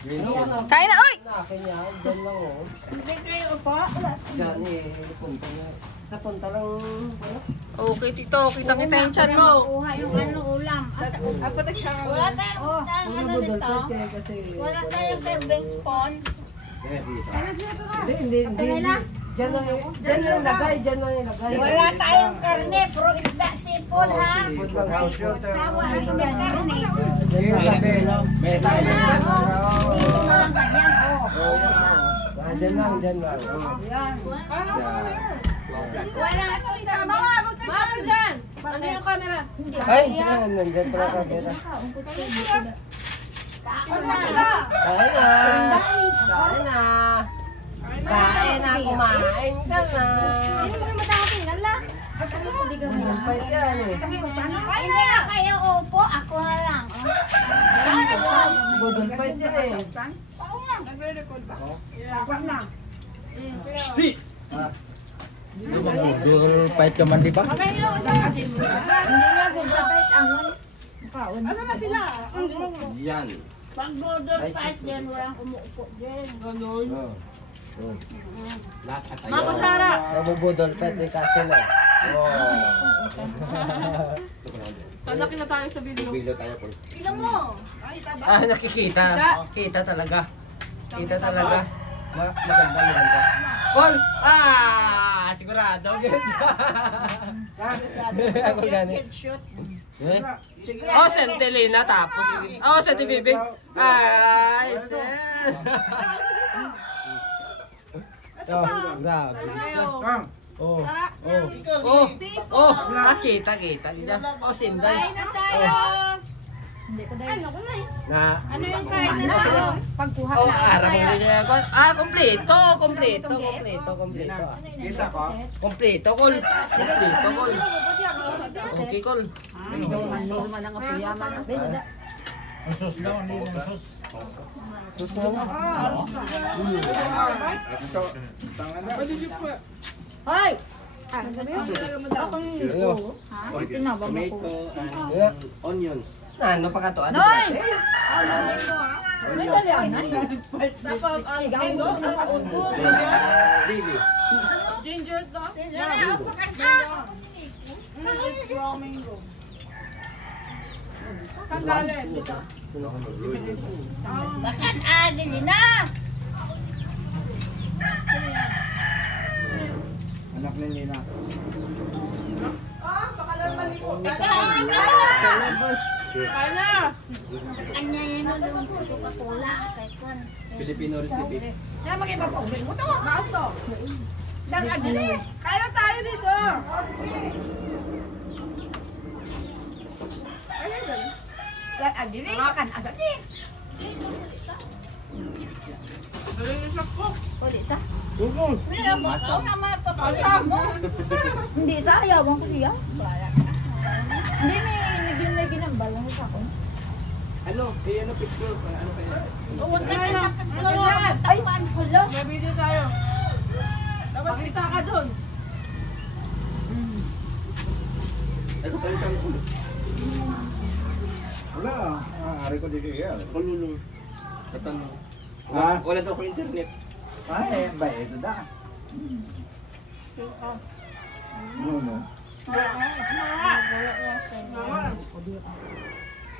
Kain na, oy! Kanya, dyan lang oh. Hindi kayo po. Dyan eh, punta na. Sa punta lang, ano? Okay, tito. Kita-kita yung chan mo. Kuha yung ano ulam. Apo na siya. Wala tayong ano nito. Kasi... Wala tayong serving spoon. Hindi. Dyan lang yung lagay, dyan lang yung lagay. Wala tayong karne, puro isda, sipon ha. Sipon lang, sipon. Tawa ang hindi karne. Dyan lang. Dito na lang ganyan, Dyan lang. Yan. Wala itong tama. Mama dyan! Ano yung camera? Ay, nandyan pala camera. Kain na, kumain ka na. Hindi mo naman dating, lala. Budol fight yan eh. Hindi na kayo upo, ako na lang. Budol fight yan eh. Budol fight ka man, di ba? Hindi nga gagapit angon. Ano na sila? Yan. Pag budol fight din, walang umuupo din. Mama Sara! Nabubudol fight eh kasi na. Sana kita tayo sa video. Ilan mo? Ah, nakikita. Kita talaga. Kita talaga. Maganda. Paul! Ah! Sigurado. Ako gani. Shoot. Oh, Sentelina tapos. Oh, Senti Bibig. Ay, Sen. Oh, grabe. Oh, nakita. Oh, Sinday. Kain na tayo! Ano ko na eh. Na. Ano yung kain na tayo? Pagkuha Oh, na. arang mo niya. Ah, kompleto. Kita ko. Kompleto, Kol. Okay, Kol. Normal ang apuyaman. Ang sus daw, hindi ang sus. Ito, tangan na. Hoy! Sabi mo? Akong Ano? tinabang mo ko. Yeah. Onions. Ano pa ka to? Ano Noy! ba? May dali ang nan. Dapat ang ego sa ugo. Dili. Ginger to. Ginger na ako pakanta. It's raw mango. Sandali. Bakan adili na. Anak ni Lina. Kain na! Anya yun ang Coca-Cola. Kay Kwan. Filipino recipe. Kaya mag-ipapagin mo ito. Maas to. Dan adili. Kaya tayo dito. Dan adili. Makan adili. Pwede sa? Hindi sa ayawan ko siya. Hindi may ginambal lang sa akin. Ano? Kaya ano picture? Ano kaya? Huwag ka na. Ay, hello. May video tayo. Pakita ka dun. Ano tayo siyang ulo? Wala. Ari ko dito yan. Kululong. Tatanong. Wala daw ko internet. Ay, ba ito da. No.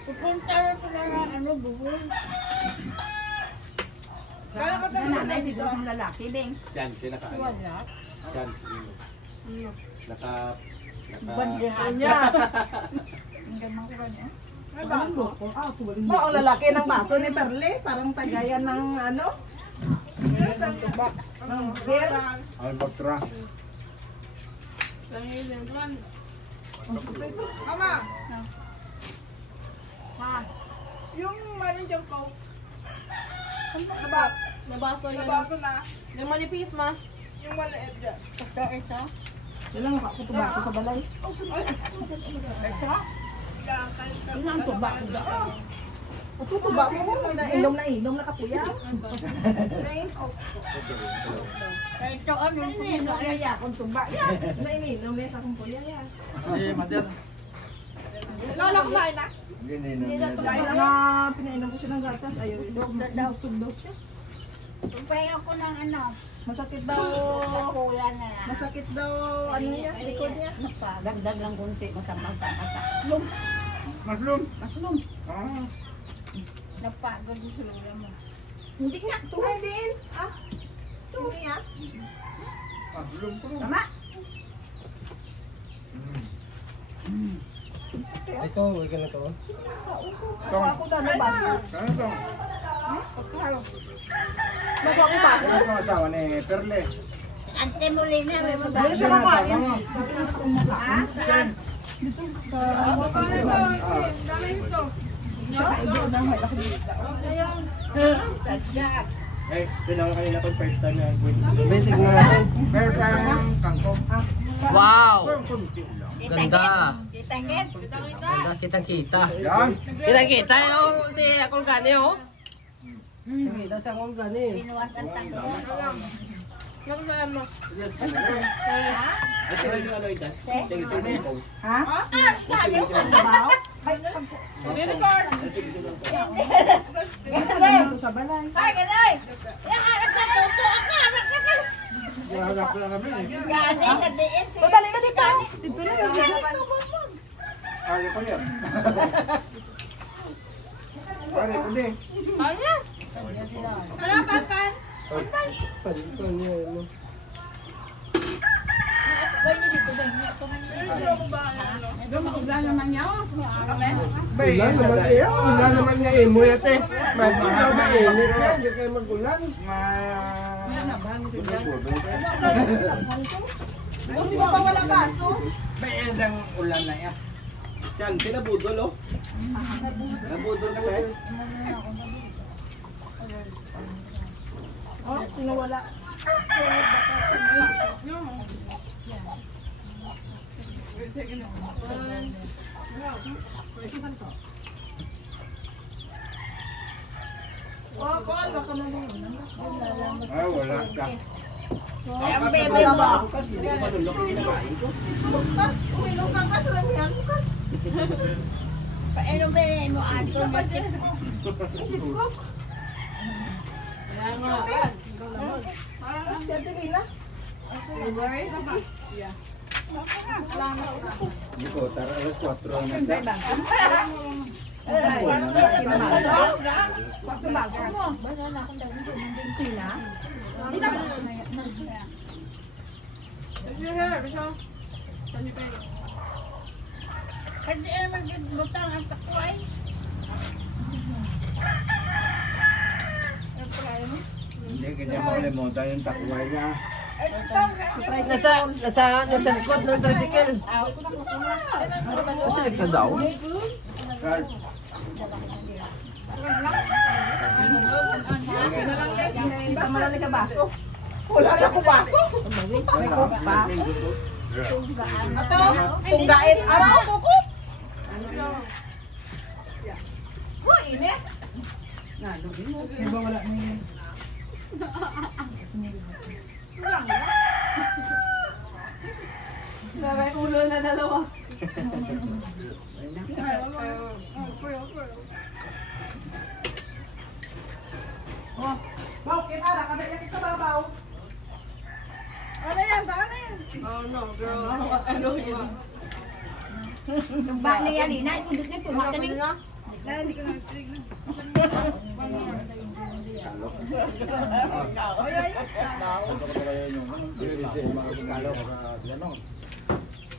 Pupunta na sila ng ano, buhol. Kaya ka tayo. Nanay si Dosong lalaki, Beng. Yan, pinaka. Wala. Yan. Naka... Bandihan niya. Ang ganda ko ganyan. Ay, baso. Ba, ang lalaki ng baso ni Perle, parang tagayan ng ano? Ng beer. Albatra. Ama, Ha? yung manin dyan ko, Nabaso yan. nabaso na, Yung manipis, ma. yung maliit dyan. Ito. Yan lang ako ito baso sa balay. Ito. Ano ang tuba ko daan? Tutuba mo mo, inom na kapuya. Ito ano yung Inom niya kung tuba yan. Nainom niya sa kumpulya yan. Eh, Mother. Lola, kumain na. Hindi na. Kumain na nga, pinainom ko siya ng gatas. Ayaw, busog daw siya. Papahinga ko ng ano. Masakit daw. Kuya na lang. Masakit daw, ano niya, likod niya. Dagdag lang kunti. Masamang-samata. Maslum. Ah. Napagod yung suluyan mo. Hindi nga, tuhay din. Ah, tuhay nga. Maslum ko. Tama. Ito, huwag ka na to. Ako na ng baso. Ano to? Bago ako baso. Ano itong asawa ni Perle? Ante Molina. May Dali mabago. siya makain. Ha? Dami nito. Siya kaibigan ng malaki dito. Sadyak. Eh, tinawag kanina pag first time na Basic na natin. First time kangkong. Wow! Kung kunti lang. Ganda. Kitangit. Ganda, kitang-kita. Yan. Kitang-kita yung si Akulgani, oh. Kita si Akulgani. Pinuwan kang tango. Yes. Ay, sila yung ano ito? Tingin ito. Ha? Galing sa trabaho? Record. Galing sa balay. Ay, ganoy! Yung anak na tuto ako! Anak na ka! Nahanap na kami eh. Gani sa diin. O, dali na dito. Dito na lang siya. Kaya ko yan. Pare ko din. Ano? Ano, Papan? Palitan niya, ano. Ulan naman niya. Ulan naman niya, imo yate. Magpapagaw ba init yan? Hindi kayo magulan. Kung sino pa wala baso? May edang ulan na yan. Diyan, pinabudol oh. Nabudol ka tayo. Oh, sino wala? Oh, Paul, baka mamuna. Ah, wala ka. Ay, ang bebe mo. Kasi hindi ko manulok kinakain ko. Bukas, umilong ka kas lang yan. Bukas. Paano ba mo ato? Isip ko. Kaya nga. Parang siya tingin na. Hindi ko, tara alas 4 na ta. Kasi ano magbutang ang takway? Hindi, kanya makalimutan yung takway niya. Nasa likod ng tricycle. Nasa likod daw. Carl, Isa malali ka baso. Wala na ko baso. may gusto. Ato, tunggain. Ano ko ko? Wah, init. Diba wala na yun? May ulo na dalawa. Oh, bakit ara ka na sa babaw? Ano yan? Ano yan? Oh no, girl. Ano yun? Ba na yan, ina. Ikundot na ito. Mata Ano na. na? Hindi ko na-trig na.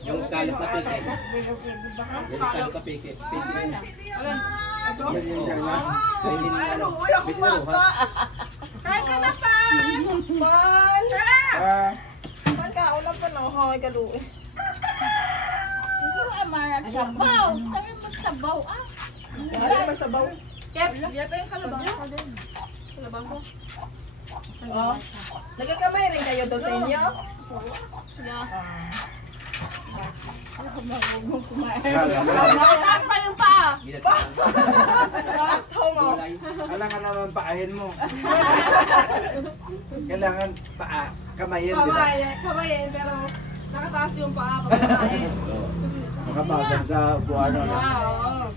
Yung scallop na piki. Yung scallop na piki. Alam. Ano, uy, ako mata. Kain ka na pa! Man! Ah, Man ka, ulam pa no, hoy, galuin. Ito ang mga sabaw. Kami magsabaw ah. Ay, masabaw. Yes, yata yung kalabaw ko din. Kalabaw ko. Oh. Nagkakamay rin kayo doon sa inyo? Yeah. kala Saan pa yung pa? Ito mo. Kailangan naman paahin mo. Kailangan paa, kamayin, di ba? Kamayin, pero Nakataas yung paa pag kumain. Makabagan sa buwan na. Oo.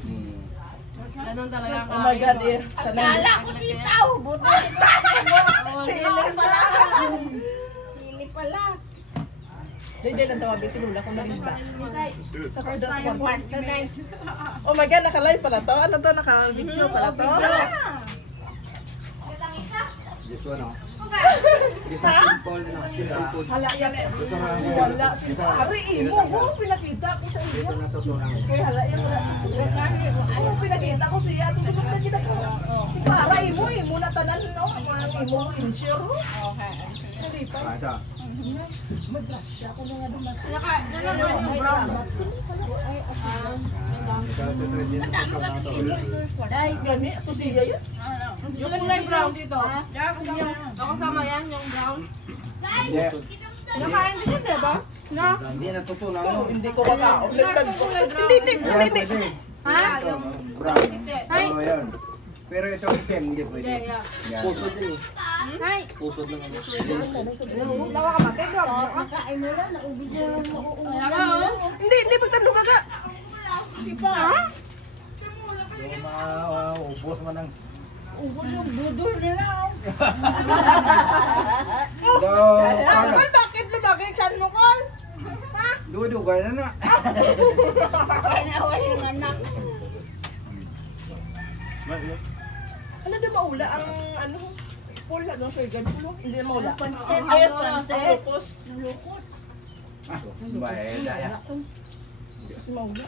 Ganun talaga ang Oh my God, kain. Akala ko sitaw. Buto ito. Sili pala. Sili pala. Hindi lang tawabi si Lula kung nalinda. Sa First first time one. today. Oh my God, naka-live pala to? Ano to? Naka-video pala to? This one, oh. This one, simple, no? Simple. Hala, yan. Ito nga, Wala. ito. Ari, imo ko. Pinakita ko sa Ito iyo. natutunan. Kaya hala, yan. Wala sa kuya. Ano, pinakita ko siya. Ito sunod na kita ko. Para imo na tanan, no? Ang imo, insure. Hindi pa. Ito. Madrasya ko na nga doon. Naka yung brown. Ito, Ay, gani. Ito siya yun. Yung kulay brown dito. Ako sama yan, yung brown. Hindi. Nakain din yun, diba? No? Hindi natutunan Oh, mo. hindi ko maka. Lagdag ko. Hindi. Ha? Yung Brown. Ay. Oo, yan. Pero ito itim, hindi pwede. Hindi, yeah. Yan. Puso din eh. Ay! Puso lang. Lawa ka matay ko. Makain mo lang. Naubig na lang. Ayan ka, oh. Hindi pagtalo ka ka. Yung mga ubos man ang... Ubus yung budol nila. Daw, Ay, bakit lumaki ang chan mo, Col? dudugan na na. Kinawa yung anak. Ano na maula ang ano? Pool, ano, surgeon pool? Hindi na maula. Pansit. Ay, Ay, pansit. pansit. Lukos. Ah, bahaya ya. Hindi kasi maula.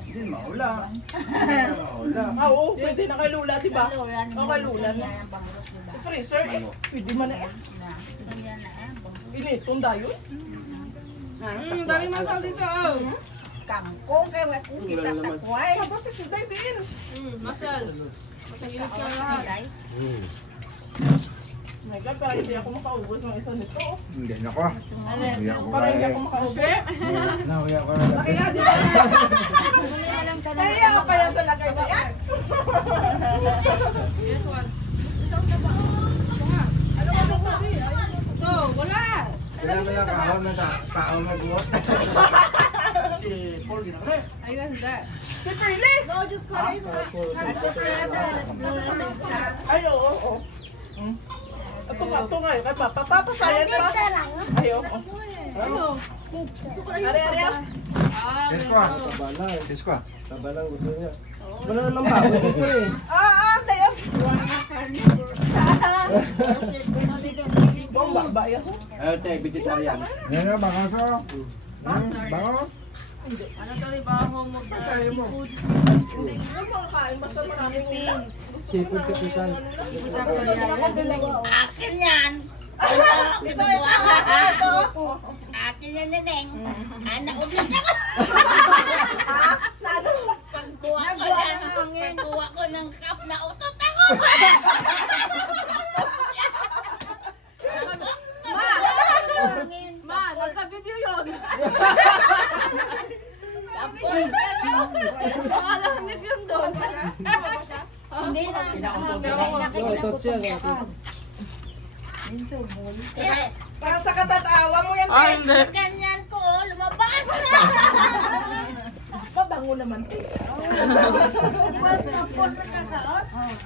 Hindi maula. Maula. Ah, oo, pwede na kay Lula, di ba? Oo, kay Lula na. Freezer, eh. Pwede man na eh. Initong dayon. Dami masal dito, oh. Kangkong kaya wala kong kita takway. Tapos si Suday, Bin. Masal. Masagilip na lahat. Oh my God, parang hindi ako makaubos ng isa nito. Hindi na ko. Hindi ako Parang hindi kaya. ako makaubos. Nahuya ko na. Laki nga dito. Kaya ako kaya sa lagay na yan. This one. Ano ka doon kasi? Ito, wala. Kailangan lang kahon na tao na buhat. Si Paul ginakre. Ay, ganda. Si Perle. No, just call it. Ay, oo. Ito nga. Papasayan pa. Ay, oo. Ano? Ari. Ah, Kisko. ganito. Kisko. Tabalang gusto niya. Wala namang baboy dito eh. Tayo. Bomba, ba yan? Te, vegetarian. Yan na, baka so. Baka. Ano to, diba? Home of the seafood. Hindi ko makakain. Basta maraming ulam. Seafood kapital. Seafood ako yan. Akin yan. Ito. Akin yan, neneng. Naubig na ko. Lalo. Pagkuha ko ng cup na utot ako. Ma, nagka-video yun. Makalanit yun doon. Hindi na. Oo, touch yan. Parang sa katatawa mo yan, Ah, Ted. hindi. Ganyan ko, lumabas. Pabango naman, Ted.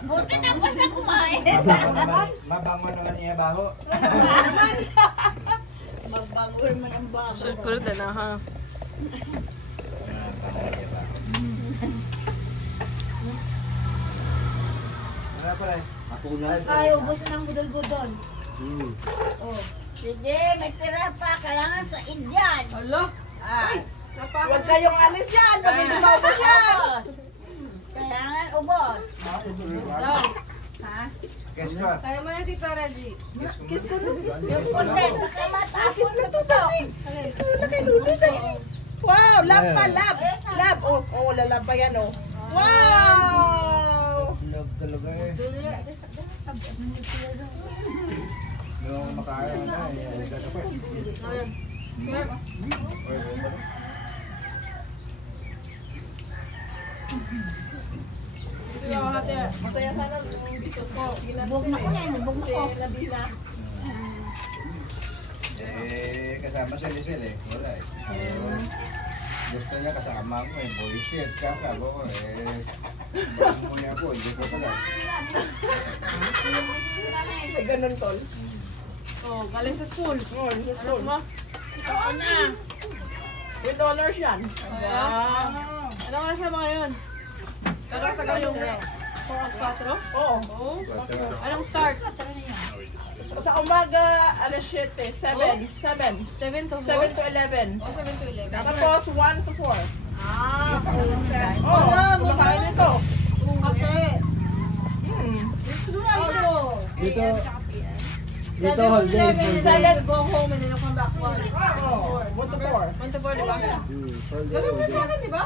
Buti tapos na kumain. Mabango naman iya baho. Magbago man ang baba. Siyempre na ha. Wala pala eh. Ako na. Ay, ubos na ng budol-budol. Oh. Sige, may tira pa. Kailangan sa Indian. Alo? Ah. Huwag kayong alis yan. Pag hindi maubos yan. Kailangan ubos. Daw. Ha? Kisko. Tayo mo yan, Tita Reggie. Kiss ko na, kiss na. Kasi sa mata. Kiss na to, Tasing. Kiss na na kay Lulu, Tasing. Wow, love pa, love. Love. Oh, lalab pa yan, oh. Wow! Love talaga eh. Yung makain na eh. Halika na pa eh. Ayan. Sir. Ito yung ate. Masaya sana dito ko. Bug na ko yan, bug na ko. Nabila. Kasama si Lisel eh. Wala eh. Gusto niya kasama ko eh. Bullshit ka ko eh. Bakit mo niya ako? Hindi ko pala. May ganun, tol. Oh, galing sa school. Oh, sa Ano school. mo? Ako na. With honors yan. Ano oras na ba ngayon? Pero sa yung 4 Oo. Oh. Anong start? Sa umaga, alas 7. 7. 7 to 4? 7 to 11. Oh, 7 to 11. Tapos 1 to 4. Ah, Oo, kumakain nito. kasi. Dito, dito 7 to holiday. 11 and then you go home and then you come back 1. Oo, 1 to 4. 1 to 4, di ba? Ganun din sa akin, di ba?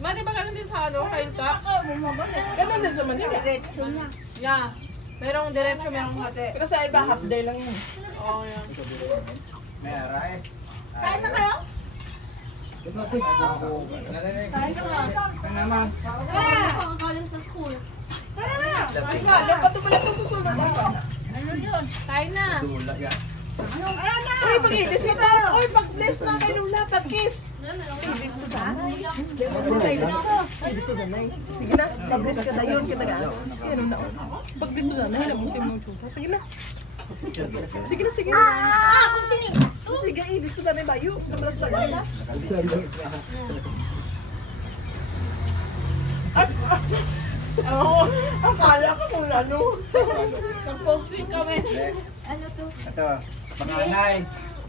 Ma, di ba ganun din sa ano? Kain ka? Ganun din sa Manila. Yeah. Merong diretso, merong hati. Pero sa iba, half day lang yun. Oo, yan. May aray. Kain na kayo? Ito, tik. Kain ka na. naman. Ako galing sa school. Mas nga, dapat ito pala itong susunod. Ano yun? Kain na. Dula yan. Uy, pag-ilis na to. Uy, pag-bless na kay Lula, pag-kiss. Ilis to danay. Ilis to danay. Sige na, pag-bless ka na yun, kita gaan. Ano na? Pag-bless to danay, namusin mo yung tsura. Sige na. Sige na, sige na. Kung sini. Sige, ilis to danay bayo. Nabalas ba yan? Oo, akala ko kung ano. Nag-posting kami. Ano to? Ito,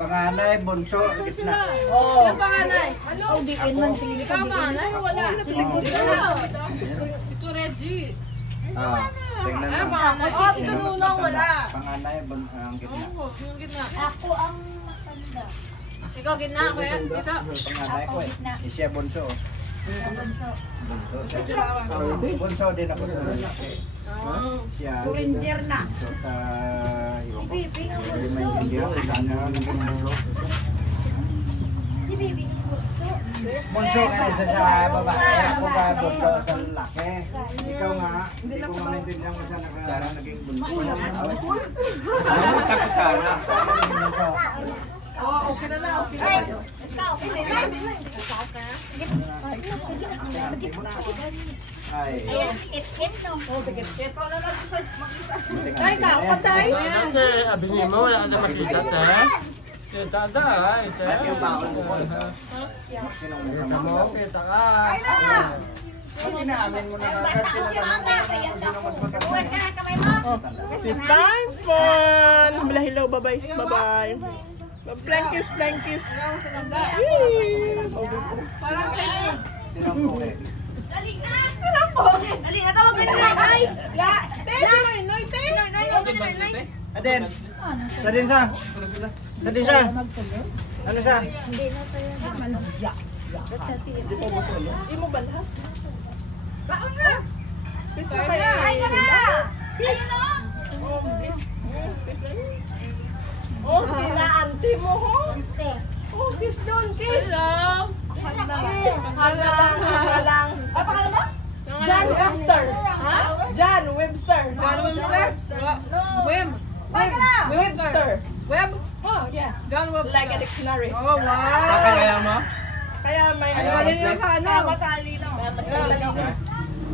panganay, bunso, gitna. Oo. Yung panganay. Oh, diin man sili Ikaw panganay? Wala. Ito Reggie. Tingnan Ah, mo. panganay. Oh, ito nunong, wala. Panganay, ang gitna. Oo, yung gitna. Ako ang matanda. Ikaw gitna, kuya. Dito. Panganay ko eh. Siya bunso. Bunso. Bunso din ako sa lalaki. Siya. Surrender na. So, yung ko. Bibi ang Hindi maintindihan kung saan na naging bunso. Si Bibi ang bunso. Bunso ka na sa babae. Ako ba bunso sa lalaki? Ikaw nga, hindi ko maintindihan kung saan naging bunso. Takot ka na. Bunso. Oo, okay na na, okay na. Ikaw, hindi na. Ay. Ayan, sikit-kit no. Oh, sige, ito na lang sa Ay, ka, patay. Ate, abingin mo, wala ka na makita, te. Kita da, ite. Ay, yung baon mo po. Sinong mukha Kita mo? mo, kita ka. Hindi na amin mo na agad. Tinatanong mo kung sino mas matanda. Si Panpon. Malahilaw, bye-bye. Bye-bye. Plankis, plankis. Parang kayo. Sinong mukha? Dali nga tawagan niya. Ay! Te, si Noy, te. Aden. Aden sa. Aden sa. Ano sa? Hindi na tayo. Hindi mo balhas. Baon na! Peace na kayo. Ay ka na! Peace. Oh, peace. Peace na yun. Oh, sila auntie mo, ho. Ate. Oh, kiss doon, kiss. Hello. Kiss. Halang. Ah, pangalan mo? John Webster. Ha? John Webster. John Webster? Web. Webster. Web? Oh, yeah. John Webster. Like a dictionary. Oh, wow. mo? Kaya may Ayaw Galing na sa ano. matalino.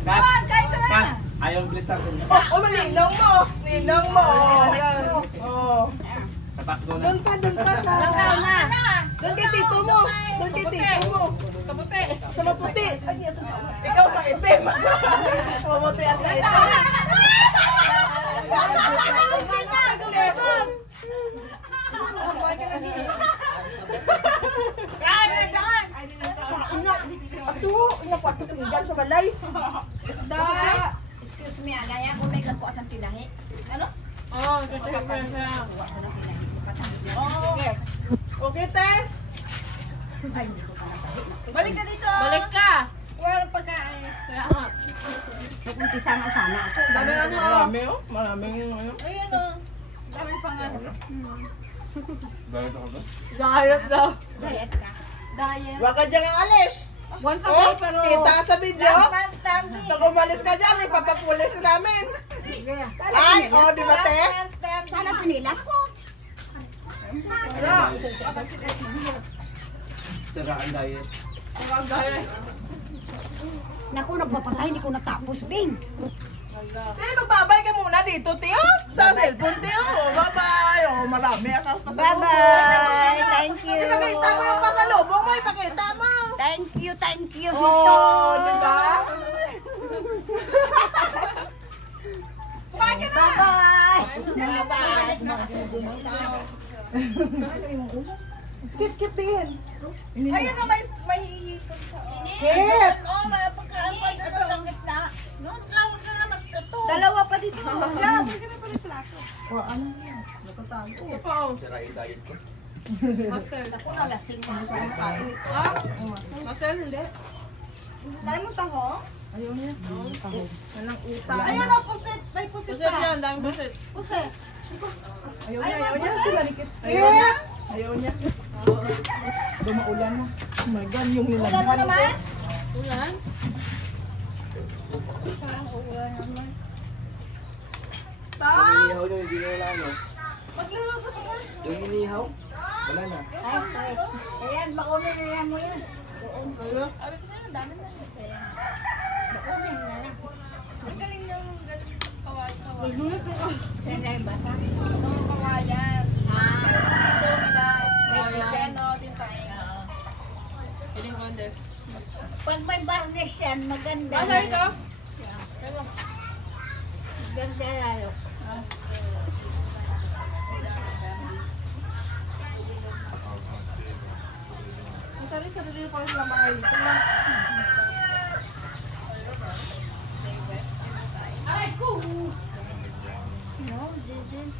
Kas, Kain ka na. ayaw bliss ako. Oh, malinong mo. Ninong mo. Oh. Sa Pasko na. Doon pa sa. Langkaw na. Doon kay tito mo. Doon kay tito mo. Kaputi. Sa maputi. Ikaw maitim. Maputi at maitim. Ato, inapato tinggal sa balay. Isda. Excuse me, alaya ko may gagko sa tilahi. Ano? Oh, kasi ko siya. Okay. Okay, te. Ay, hindi ko pa natahi. Balik ka dito. Balik ka. Walang pagkain. Kaya nga. Nag-umpisa nga sana ako. Sabi ano. Marami, oh. Maraming ano. Ayan, oh. Dami pa nga. Diet daw. Diet ka. Diet. Wag ka dyan ang alis. Once a Oh, day pero. kita ka sa video. Pag umalis ka dyan, ipapapulis ka namin. Ay, oh, di ba, te? Sana sinilas ko. Siraan diet. Ang dahil. Naku, nagpapatay, hindi ko natapos, Bing. Sige, magbabay ka muna dito, Tiyo. Sa cellphone, Tiyo. Bye-bye. Oh, marami ako pasalubong. Bye-bye. Thank you. Ipakita mo yung pasalubong mo. Ipakita mo. Thank you, Sito. Oh, diba? Kumain ka na. Bye-bye. Kit din. Ayun na, may hihipon siya. Kit! Oo, mapagkaroon. Ito lang gitna. Noon, kawag ka naman ito. Dalawa pa dito. Yeah, pwede na pala yung plato. O, ano yan? Nakatago. Ito pa oh. Sirain diet ko. Hostel. Ako na, lasing na. Ah? Marcel, hindi. Tayo mo taho? Ayaw niya. Taho. Walang utang. Ayaw na, pusit. May pusit Pusit pa. yan, daming pusit. Pusit. Ayaw niya sila ni Kit. Ayaw niya. Ayaw niya. Dumaulan na. Oh my God, yung nilagyan. Ulan naman? Ulan? Tang! Inihaw nyo, hindi nyo wala ano. Magluluto ka na. Yung inihaw, wala na. Ay, ayan, bakunin na yan mo yan. Ano? Abit na yan, dami na. Bakunin na lang. Ang galing ng kawayan. Magulit mo ka. Saan na yung bata? Ang kawayan. Ito nila. May Kawayan. diseno, design. Piling ko hindi. Pag may varnish yan, maganda. Ah, sorry ka? Ano? Maganda lalo. Masarap sa rin pa sila mahal dito na. Ay, ko! No, this is...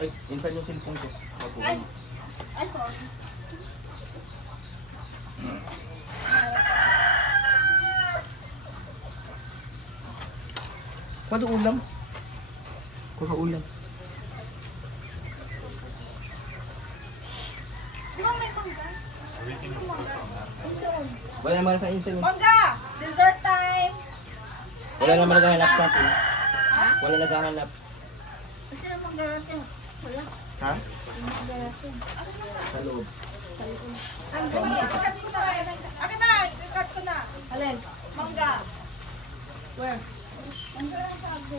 Ay, insan yung cellphone ko. Ay, sorry. Kuha ulam. Kuha ulam. Di ba may mangga? Wala naman sa insan. Mangga! Dessert time! Wala naman naghahanap sa akin. Wala naghahanap. Kasi naman garating. Wala. Ha? Naman garating. Sa loob. Ikat ko na. Akin na! Ikat ko na. Alin? Mangga. Where? Ang sabi.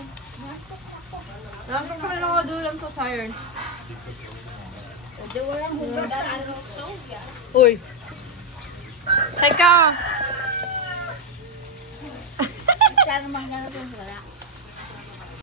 Nakapag pa rin ako doon, I'm so tired. Di walang hugasan. Uy! Teka! Sana naman garating. Wala.